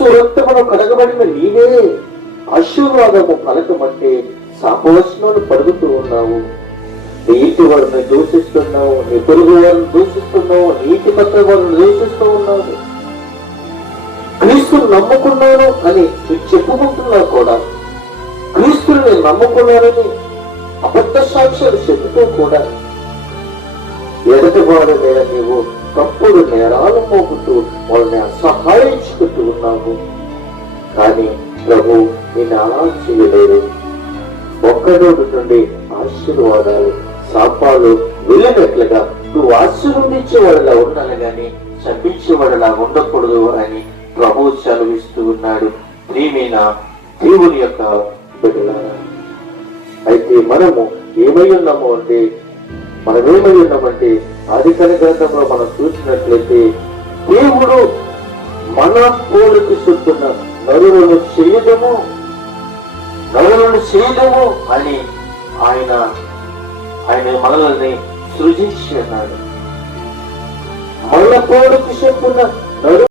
యేసు రక్తమును కడగబడిన నీవే ఆశీర్వాదము పలకమంటే శాపవచనాలు పలుకుతూ ఉన్నావు. నీ ఇంటి వారిని దూషిస్తున్నావు నీ పొరుగు వారిని దూషిస్తున్నావు నీటి పత్ర వారిని దూషిస్తూ ఉన్నావు. క్రీస్తును నమ్ముకున్నాను అని నువ్వు కూడా క్రీస్తుని నేను నమ్ముకున్నానని అబద్ధ సాక్ష్యాలు చెబుతూ కూడా ఎదటి వారి మీద నీవు తప్పుడు నేరాలు మోపుతూ వాళ్ళని అసహాయించుకుంటూ ఉన్నాము. కానీ ప్రభు నేను అలా చేయలేదు ఒక్కరోజు నుండి ఆశీర్వాదాలు శాపాలు వెళ్ళినట్లుగా నువ్వు ఆశీర్వదించేవాడిలా ఉండాలి గాని శపించేవాడిలా ఉండకూడదు అని ప్రభు చదివిస్తూ ఉన్నాడు. ప్రియమైన దేవుని యొక్క బిడ్డలారా అయితే మనము ఏమై ఉన్నాము అంటే మనమేమై ఉన్నామంటే ఆదికాల గ్రంథంలో మనం చూసినట్లయితే దేవుడు మన పోలికి చుట్టున్న నరులను చేయడము నరులను చేయడము అని ఆయన ఆయన మనల్ని సృజించి అన్నాడు మన పోలికి చెప్పున్న నరు